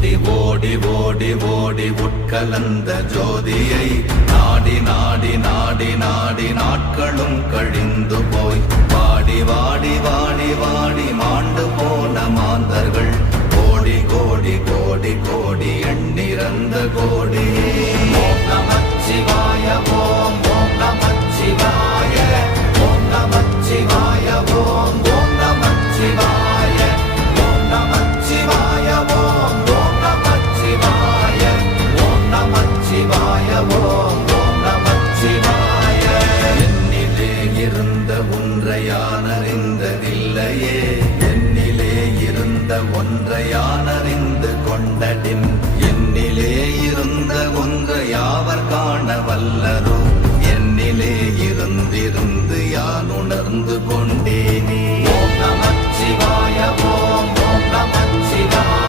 ஓடி ஓடி ஓடி ஓடி உட்கலந்த ஜோதியை நாடி நாடி நாடி நாடி நாட்களும் கழிந்து போய் வாடி வாடி வாடி வாடி மாண்டு போன மாந்தர்கள் கோடி கோடி கோடி கோடி எண்ணிறந்த கோடி. ஓம் நமச்சிவாய ஓம் ஓம் நமச்சிவாய ஓம் நமச்சிவாய ஓம் ஓம் நமச்சிவாய ஓம் நமச்சிவாய ஓம் ஓம் நமச்சிவாய ஓம் நமச்சிவாய ஓம் ஓம் நமச்சிவாய. என்னிலே இருந்த ஒன்றை யான் அறிந்ததில்லையே, என்னிலே இருந்த ஒன்றை யான் அறிந்து கொண்டடின்